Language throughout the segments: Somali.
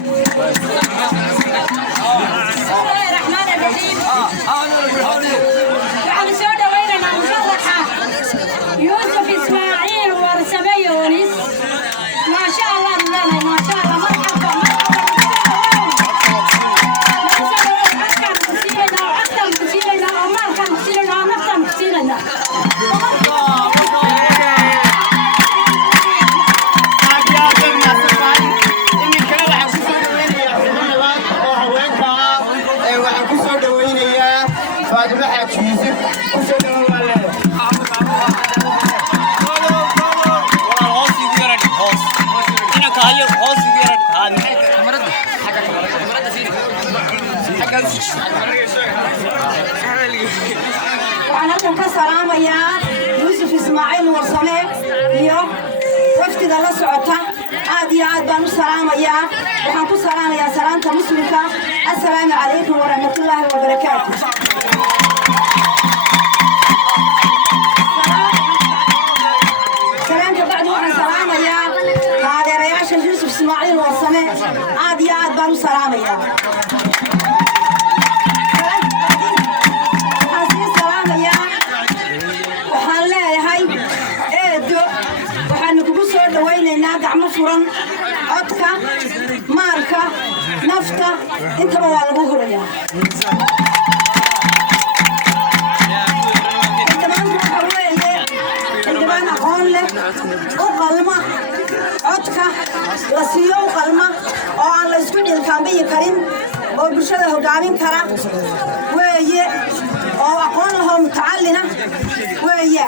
الله الرحمن الرحيم. يعني سودا وين مشرحة يوسف إسماعيل ورسمي يونس. ما شاء الله ما شاء الله مرحبا وأنا كسلام يا يوسف إسماعيل ورسمي اليوم وفد الله سعوته عادي عاد بانو سلام يا وحنكو سلام يا سلامة مسلمك السلام عليكم ورحمة الله وبركاته. سلامك بعد وحن سلام يا هذا رياش يوسف إسماعيل ورسمي عادي عاد بانو سلام يا gacmo furan codka maalka nafta intaba waa lagu hurayaa intaban aqoon leh u qalma codka la siiyo u qalma oo aan la isku dhilkaambiyi karin oo bulshada hogaamin kara weeye oo aqoon lahoo mutacallina weeye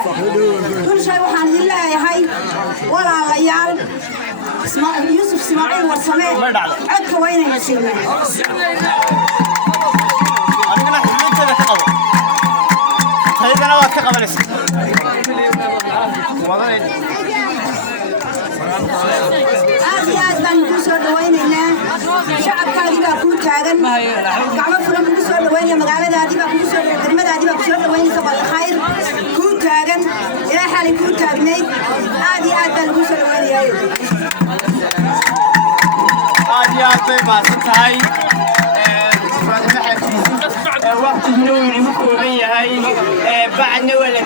bulshay waxaan idin leeyahay walaalayaal يوسف إسماعيل ورسمي عدك وين يسيرنا أنا واقف قبل aad baan ku soo dhawaynaynaa shacabkaadii baa kuu taagan gacmo furan kugu soo dhawaynaya magaaladaadii baa kugu soo degmadaadii baa ku soo dhawaynaysa wada khayr kuu taagan ilaa xalay kuu taagnayd aad iyo aad baan kugu soo dhawaynayaa aad iyo aad bay maasan tahay waqtiguna wuu inagu kooban yahay bacdna waa la